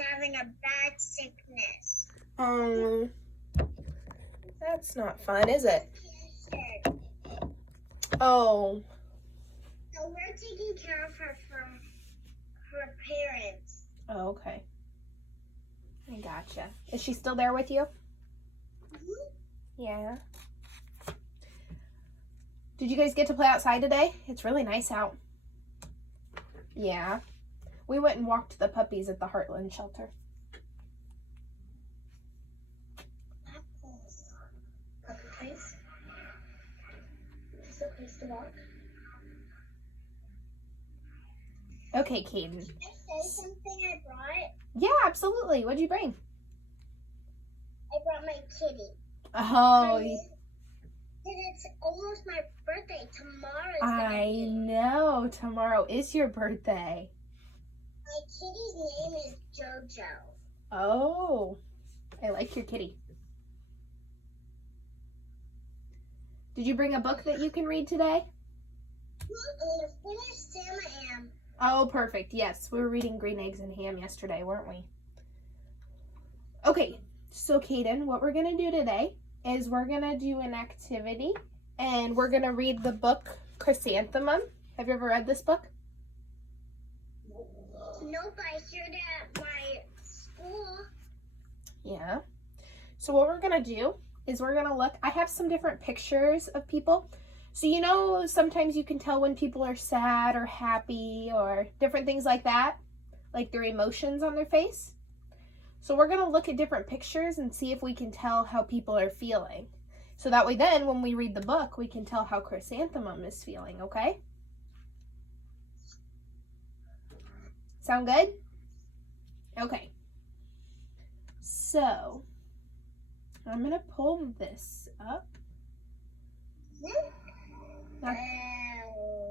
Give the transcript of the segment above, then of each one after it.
having a bad sickness. Oh, that's not fun, is it? Cancer. Oh, So we're taking care of her from her parents. oh, okay. I gotcha. Is she still there with you? Yeah. Did you guys get to play outside today? It's really nice out. Yeah. We went and walked the puppies at the Heartland shelter. Puppy place? Is the place to walk? Okay, Caden. Can I say something I brought? Yeah, absolutely. What'd you bring? I brought my kitty. Oh, It's almost my birthday. Tomorrow. I know. Tomorrow is your birthday. My kitty's name is Jojo. Oh, I like your kitty. Did you bring a book that you can read today? I'm going to finish Sam and Am. Oh, perfect. Yes, we were reading Green Eggs and Ham yesterday, weren't we? Okay, so Caden, what we're going to do today is we're going to do an activity, and we're going to read the book Chrysanthemum. Have you ever read this book? Nope, I heard it at my school. Yeah. So what we're going to do is we're going to look. I have some different pictures of people. So you know sometimes you can tell when people are sad or happy or different things like that, like their emotions on their face. So we're going to look at different pictures and see if we can tell how people are feeling. So that way then when we read the book, we can tell how Chrysanthemum is feeling, okay? Sound good? Okay. So I'm going to pull this up.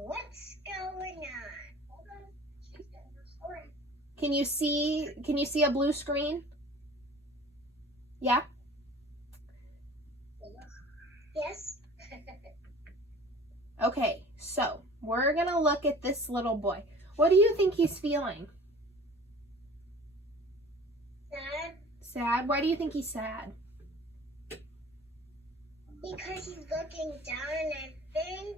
What's going on? Hold on. She's getting her story. Can you see a blue screen? Yeah? Yes. Okay, so we're going to look at this little boy. What do you think he's feeling? Sad. Sad? Why do you think he's sad? Because he's looking down, and I think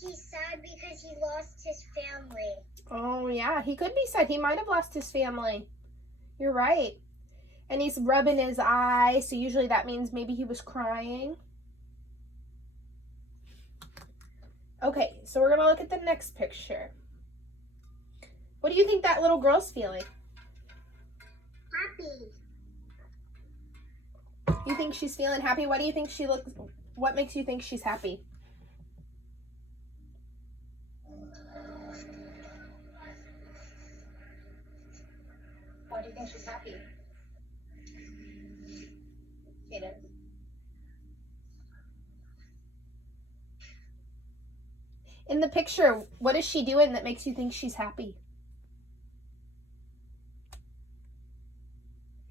he's sad because he lost his family. Oh, yeah, he could be sad. He might have lost his family. You're right. And he's rubbing his eye, so usually that means maybe he was crying. Okay, so we're going to look at the next picture. What do you think that little girl's feeling? Happy. You think she's feeling happy? What do you think she looks? What makes you think she's happy? Why do you think she's happy? Kaden. In the picture, what is she doing that makes you think she's happy?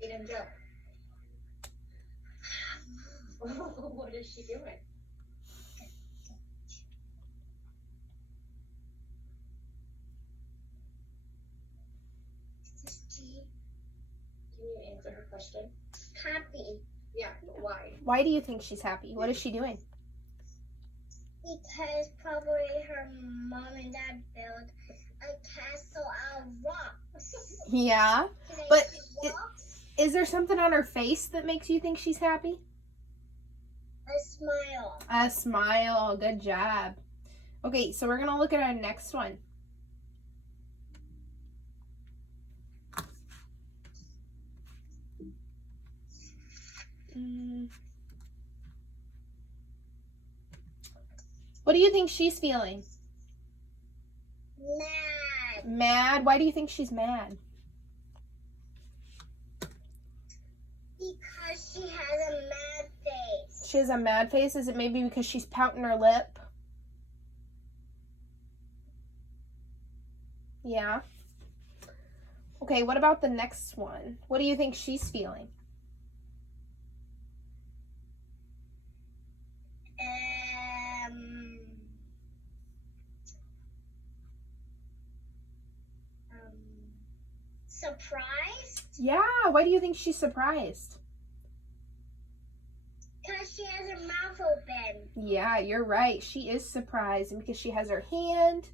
Kaden, Joe. What is she doing? Can you answer her question? Happy. Yeah, why? Why do you think she's happy? What is she doing? Because probably her mom and dad built a castle out of rocks. Yeah, but is there something on her face that makes you think she's happy? A smile. A smile. Good job. Okay, so we're going to look at our next one. What do you think she's feeling? Mad. Mad? Why do you think she's mad? Because she has a mad face. She has a mad face? Is it maybe because she's pouting her lip? Yeah. Okay, what about the next one? What do you think she's feeling? surprised? Yeah, why do you think she's surprised? Because she has her mouth open. Yeah, you're right. She is surprised, and because she has her hand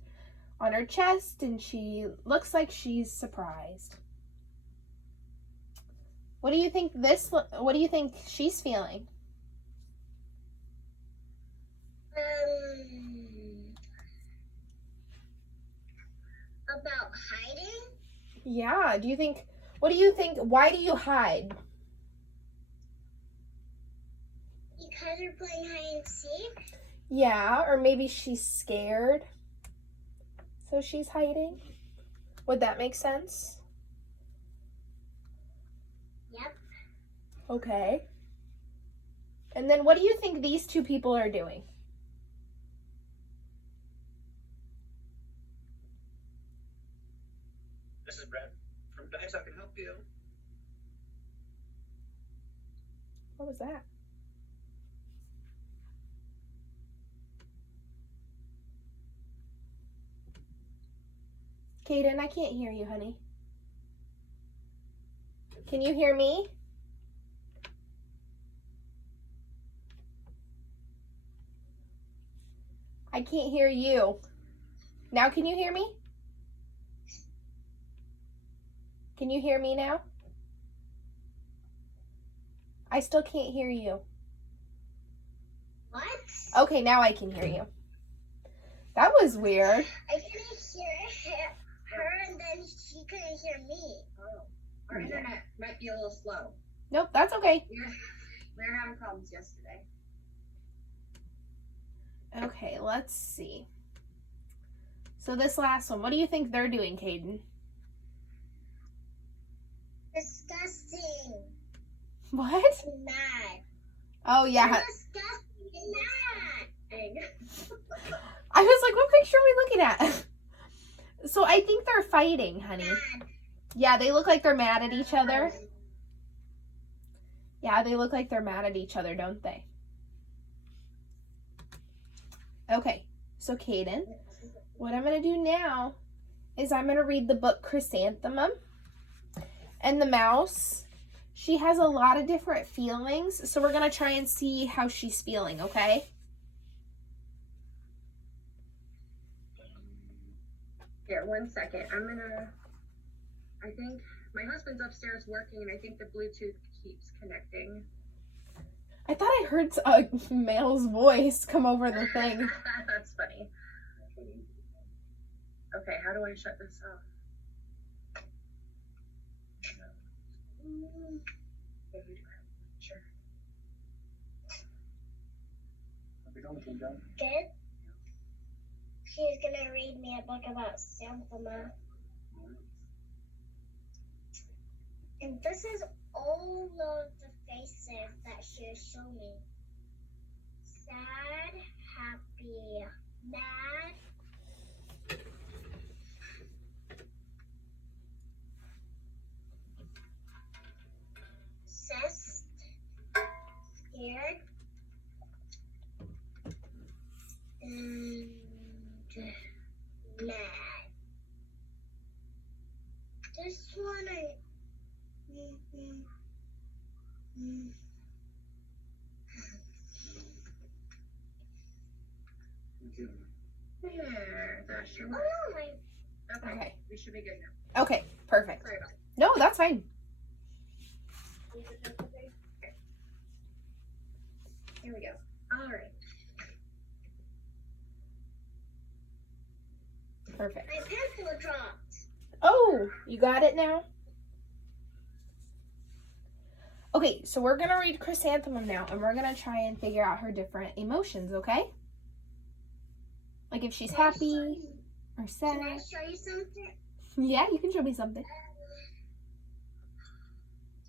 on her chest and she looks like she's surprised. What do you think she's feeling? About hiding? Yeah, what do you think, why do you hide? Because we're playing hide and seek? Yeah, or maybe she's scared, so she's hiding. Would that make sense? Yep. Okay. And then what do you think these two people are doing? This is Brad from Dice. I can help you. What was that? Kaden, I can't hear you, honey. Can you hear me? I can't hear you. Now can you hear me? Can you hear me now? I still can't hear you. What? Okay, now I can hear you. That was weird. I couldn't hear her and then she couldn't hear me. Oh, our internet might be a little slow. Nope, that's okay. We were having problems yesterday. Okay, let's see. So this last one, what do you think they're doing, Caden? Disgusting. What? Mad. Oh, yeah. Disgusting and mad. I was like, what picture are we looking at? So I think they're fighting, honey. Mad. Yeah, they look like they're mad at each other. Yeah, they look like they're mad at each other, don't they? Okay, so Caden, what I'm going to do now is I'm going to read the book Chrysanthemum. And the mouse, she has a lot of different feelings, so we're going to try and see how she's feeling, okay? Here, 1 second. I think my husband's upstairs working and I think the Bluetooth keeps connecting. I thought I heard a male's voice come over the thing. That's funny. Okay, how do I shut this off? Sure. Good. She's gonna read me a book about Chrysanthemum. And this is all of the faces that she has shown me. Sad, happy, mad. Obsessed, scared, and mad. This one There, that should Oh work. no, my Okay, we should be good now. Okay, perfect. Sorry about No, that's fine. that. Here we go. All right. Perfect. my pencil dropped. Oh, you got it now? Okay, so we're going to read Chrysanthemum now, and we're going to try and figure out her different emotions, okay? Like if she's happy or sad. Can I show you something? Yeah, you can show me something.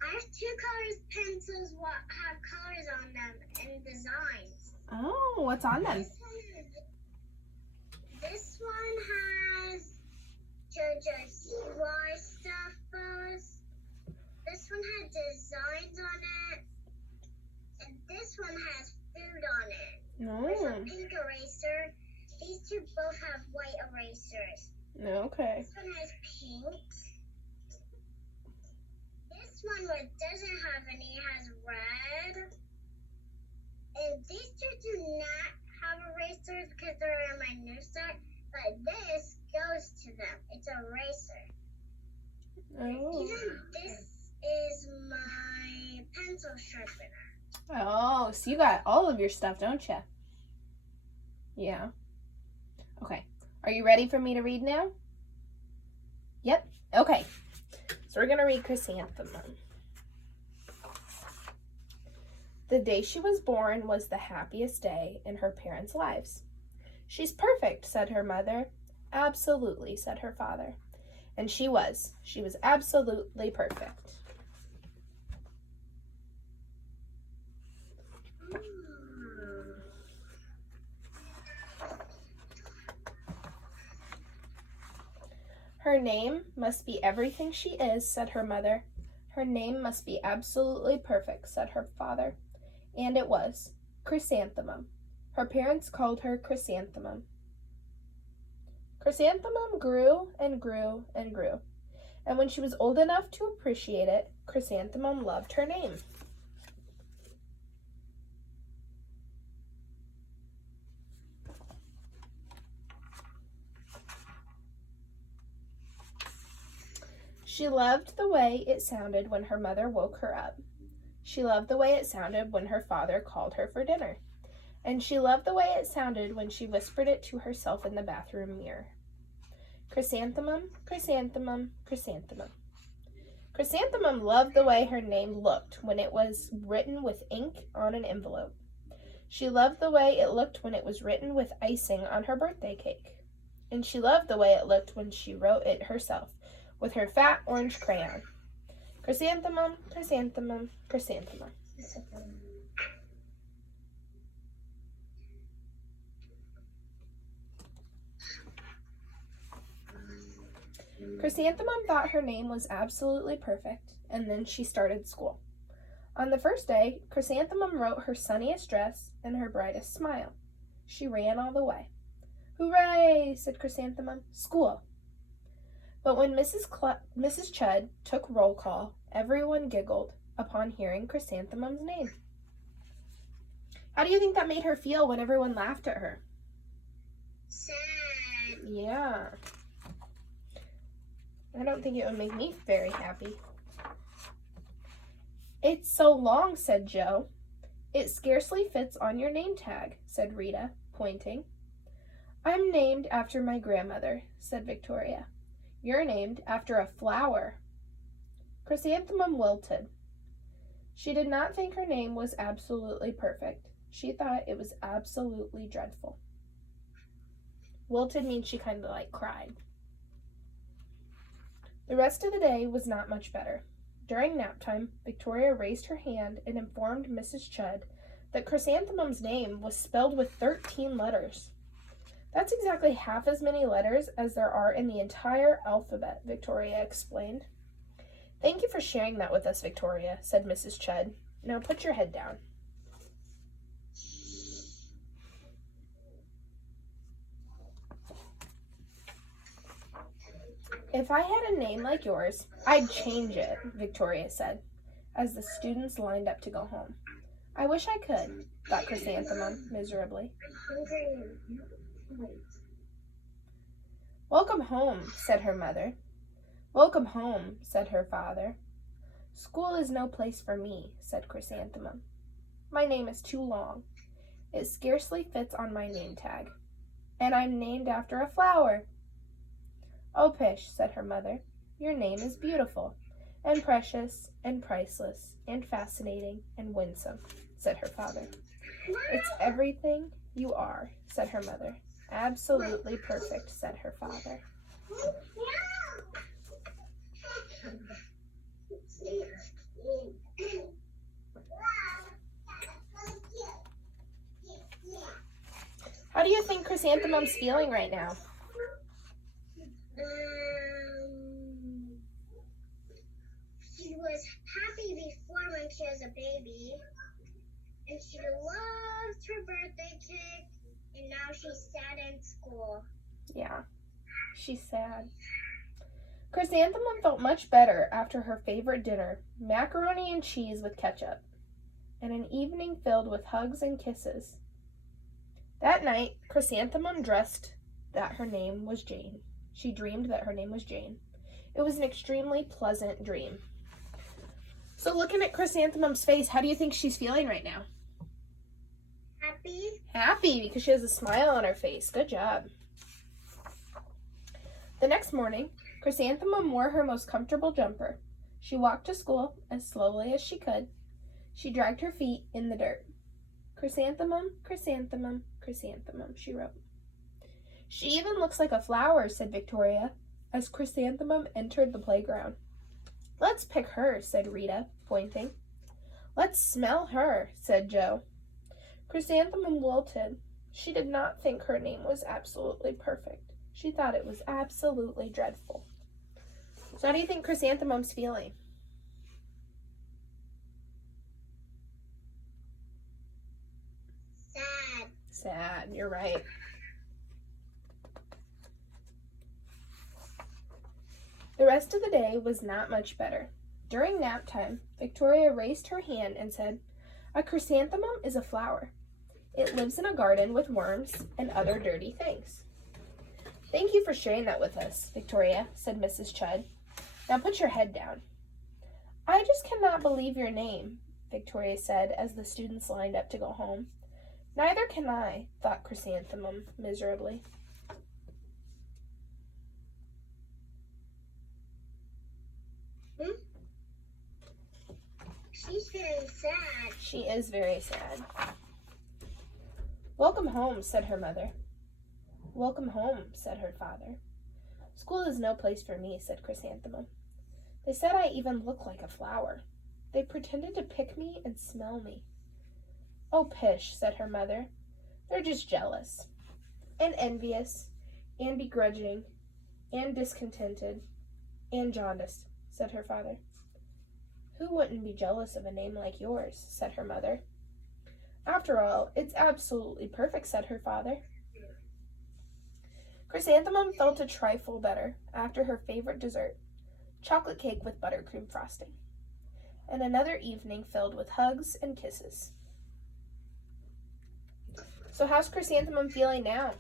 I have two colors pencils what have colors on them and designs. Oh, what's on them? This one has JoJo's stuff first. This one has designs on it. And this one has food on it. There's a Oh, pink eraser. These two both have white erasers. okay. This one has pink. this one where it doesn't have any has red. And these two do not have erasers because they're in my new set. But this goes to them. It's a eraser. Oh. Even this is my pencil sharpener. Oh, so you got all of your stuff, don't you? Yeah. Okay. Are you ready for me to read now? Yep. Okay. So we're going to read Chrysanthemum. The day she was born was the happiest day in her parents' lives. She's perfect, said her mother. Absolutely, said her father. And she was. She was absolutely perfect. Her name must be everything she is, said her mother. Her name must be absolutely perfect, said her father. And it was. Chrysanthemum. Her parents called her Chrysanthemum. Chrysanthemum grew and grew and grew. And when she was old enough to appreciate it, Chrysanthemum loved her name. She loved the way it sounded when her mother woke her up. She loved the way it sounded when her father called her for dinner. And she loved the way it sounded when she whispered it to herself in the bathroom mirror. Chrysanthemum, chrysanthemum, chrysanthemum. Chrysanthemum loved the way her name looked when it was written with ink on an envelope. She loved the way it looked when it was written with icing on her birthday cake. And she loved the way it looked when she wrote it herself with her fat orange crayon. Chrysanthemum, chrysanthemum, chrysanthemum. Chrysanthemum thought her name was absolutely perfect, and then she started school. On the first day, Chrysanthemum wrote her sunniest dress and her brightest smile. She ran all the way. Hooray, said Chrysanthemum. School. But when Mrs. Chud took roll call, everyone giggled upon hearing Chrysanthemum's name. How do you think that made her feel when everyone laughed at her? Sad. Yeah. I don't think it would make me very happy. It's so long, said Joe. It scarcely fits on your name tag, said Rita, pointing. I'm named after my grandmother, said Victoria. You're named after a flower. Chrysanthemum wilted. She did not think her name was absolutely perfect. She thought it was absolutely dreadful. Wilted means she kind of like cried. The rest of the day was not much better. During nap time, Victoria raised her hand and informed Mrs. Chud that Chrysanthemum's name was spelled with 13 letters. That's exactly half as many letters as there are in the entire alphabet, Victoria explained. Thank you for sharing that with us, Victoria, said Mrs. Chud. Now put your head down. If I had a name like yours, I'd change it, Victoria said, as the students lined up to go home. I wish I could, thought Chrysanthemum miserably. I'm hungry. Wait. Welcome home, said her mother. Welcome home, said her father. School is no place for me, said Chrysanthemum. My name is too long. It scarcely fits on my name tag. And I'm named after a flower. Oh, pish, said her mother. Your name is beautiful, and precious, and priceless, and fascinating, and winsome, said her father. It's everything you are, said her mother. Absolutely perfect, said her father. How do you think Chrysanthemum's feeling right now? She was happy before when she was a baby, and she loved her birthday cake, and now she's sad in school. Yeah, she's sad. Chrysanthemum felt much better after her favorite dinner, macaroni and cheese with ketchup, and an evening filled with hugs and kisses. That night, Chrysanthemum dreamed that her name was Jane. She dreamed that her name was Jane. It was an extremely pleasant dream. So looking at Chrysanthemum's face, how do you think she's feeling right now? Happy? Happy, because she has a smile on her face. Good job. The next morning, Chrysanthemum wore her most comfortable jumper. She walked to school as slowly as she could. She dragged her feet in the dirt. Chrysanthemum, chrysanthemum, chrysanthemum, she wrote. She even looks like a flower, said Victoria, as Chrysanthemum entered the playground. Let's pick her, said Rita, pointing. Let's smell her, said Joe. Chrysanthemum wilted. She did not think her name was absolutely perfect. She thought it was absolutely dreadful. So how do you think Chrysanthemum's feeling? Sad. Sad, you're right. The rest of the day was not much better. During nap time, Victoria raised her hand and said, "A chrysanthemum is a flower. It lives in a garden with worms and other dirty things." "Thank you for sharing that with us, Victoria," said Mrs. Chudd. "Now put your head down." "I just cannot believe your name," Victoria said as the students lined up to go home. "Neither can I," thought Chrysanthemum miserably. She's very sad. She is very sad. "Welcome home," said her mother. "Welcome home," said her father. "School is no place for me," said Chrysanthemum. "They said I even look like a flower. They pretended to pick me and smell me." "Oh, pish," said her mother. "They're just jealous, and envious, and begrudging, and discontented, and jaundiced," said her father. "Who wouldn't be jealous of a name like yours?" said her mother. "After all, it's absolutely perfect," said her father. Chrysanthemum felt a trifle better after her favorite dessert, chocolate cake with buttercream frosting, and another evening filled with hugs and kisses. So how's Chrysanthemum feeling now?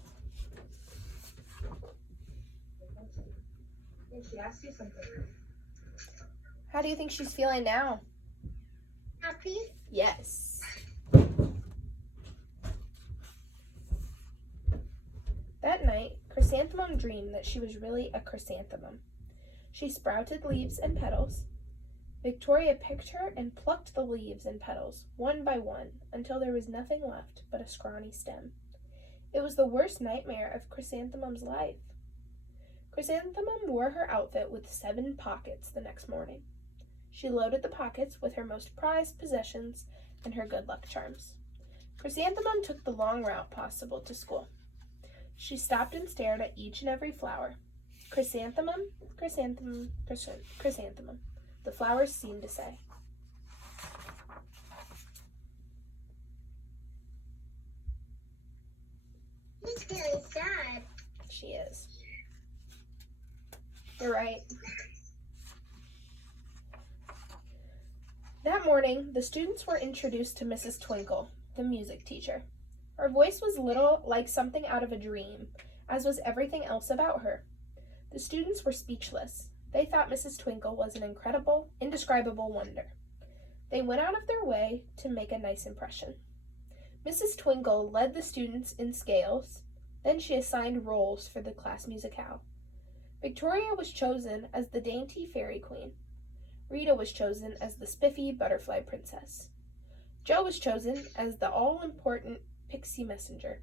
She asked you something. How do you think she's feeling now? Happy? Yes. That night, Chrysanthemum dreamed that she was really a chrysanthemum. She sprouted leaves and petals. Victoria picked her and plucked the leaves and petals, one by one, until there was nothing left but a scrawny stem. It was the worst nightmare of Chrysanthemum's life. Chrysanthemum wore her outfit with 7 pockets the next morning. She loaded the pockets with her most prized possessions and her good luck charms. Chrysanthemum took the long route possible to school. She stopped and stared at each and every flower. "Chrysanthemum, chrysanthemum, chrysanthemum," the flowers seemed to say. She's feeling sad. She is. You're right. That morning, the students were introduced to Mrs. Twinkle, the music teacher. Her voice was little like something out of a dream, as was everything else about her. The students were speechless. They thought Mrs. Twinkle was an incredible, indescribable wonder. They went out of their way to make a nice impression. Mrs. Twinkle led the students in scales. Then she assigned roles for the class musicale. Victoria was chosen as the dainty fairy queen. Rita was chosen as the spiffy butterfly princess. Joe was chosen as the all-important pixie messenger.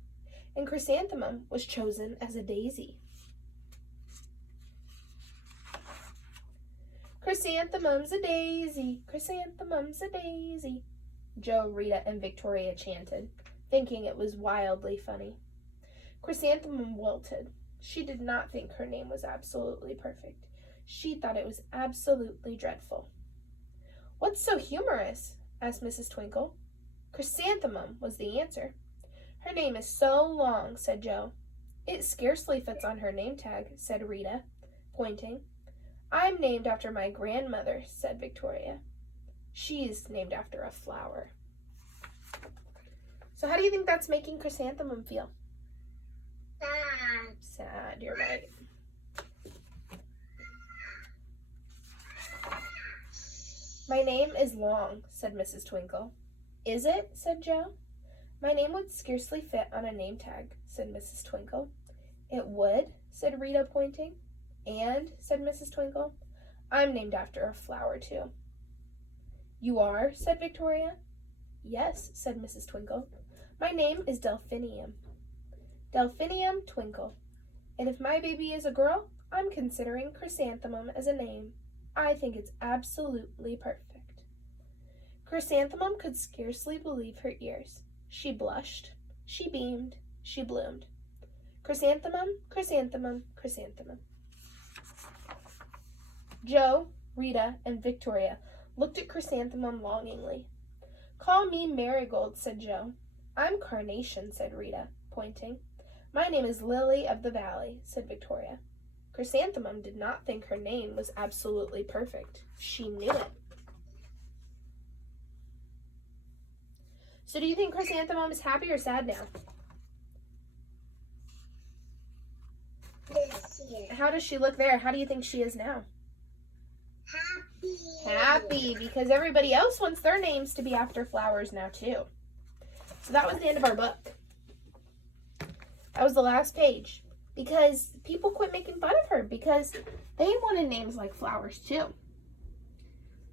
And Chrysanthemum was chosen as a daisy. "Chrysanthemum's a daisy, chrysanthemum's a daisy," Joe, Rita, and Victoria chanted, thinking it was wildly funny. Chrysanthemum wilted. She did not think her name was absolutely perfect. She thought it was absolutely dreadful. "What's so humorous?" asked Mrs. Twinkle. "Chrysanthemum," was the answer. "Her name is so long," said Joe. "It scarcely fits on her name tag," said Rita, pointing. I'm named after my grandmother, said Victoria. She's named after a flower. So how do you think that's making Chrysanthemum feel? Sad. Sad, you're right. My name is long, said Mrs. Twinkle. Is it? Said Joe. My name would scarcely fit on a name tag, said Mrs. Twinkle. It would, said Rita, pointing. And, said Mrs. Twinkle, I'm named after a flower, too. You are? Said Victoria. Yes, said Mrs. Twinkle. My name is Delphinium. Delphinium Twinkle. And if my baby is a girl, I'm considering Chrysanthemum as a name. I think it's absolutely perfect. Chrysanthemum could scarcely believe her ears. She blushed, she beamed, she bloomed. Chrysanthemum, chrysanthemum, chrysanthemum. Joe, Rita, and Victoria looked at Chrysanthemum longingly. Call me Marigold, said Joe. I'm Carnation, said Rita, pointing. My name is Lily of the Valley, said Victoria. Chrysanthemum did not think her name was absolutely perfect. She knew it. So do you think Chrysanthemum is happy or sad now? This year. How does she look there? How do you think she is now? Happy. Happy, because everybody else wants their names to be after flowers now too. So that was the end of our book. That was the last page. Because people quit making fun of her because they wanted names like flowers too.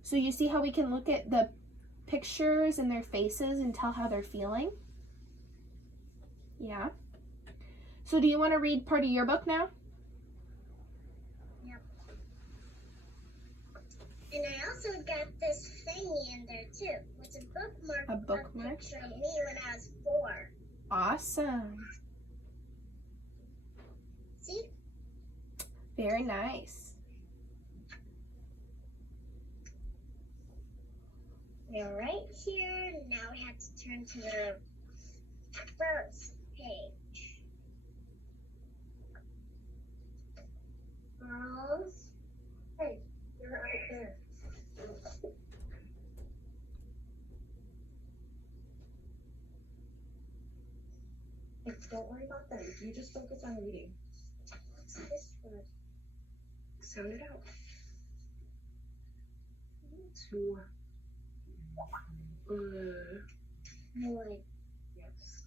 So you see how we can look at the pictures and their faces and tell how they're feeling? Yeah. So do you want to read part of your book now? Yep. And I also got this thingy in there too. It's a bookmark. A bookmark? A picture of me when I was 4. Awesome. See? Very nice. We're right here. Now we have to turn to the first page. Girls. Hey, you're right there. Don't worry about them. You just focus on reading. What's this word? Sound it out. To Would. yes.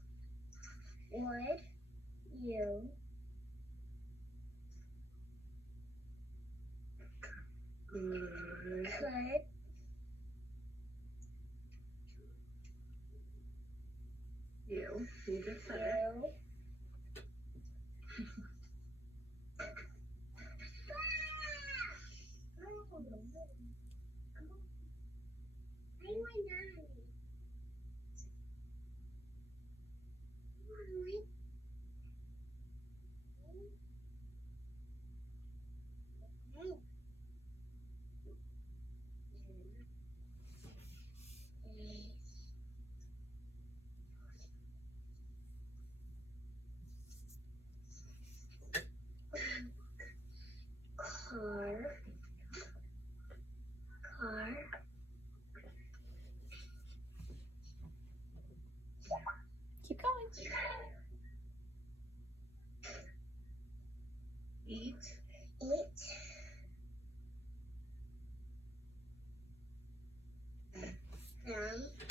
Would you Good. could You just said it. you car. Keep going. Eat. Them.